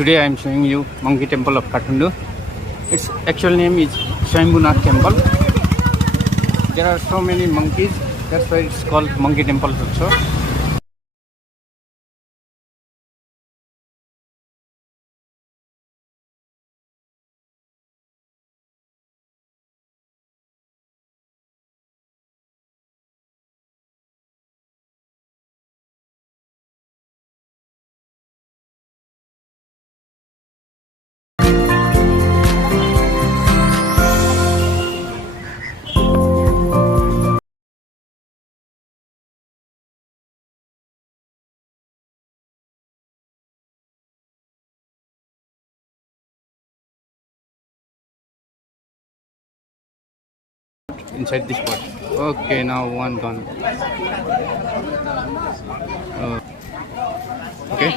Today I am showing you monkey temple of Kathmandu. Its actual name is Swambhunath temple. There are so many monkeys, that's why it's called monkey temple also. Inside this pot. Okay, now one gone. Okay.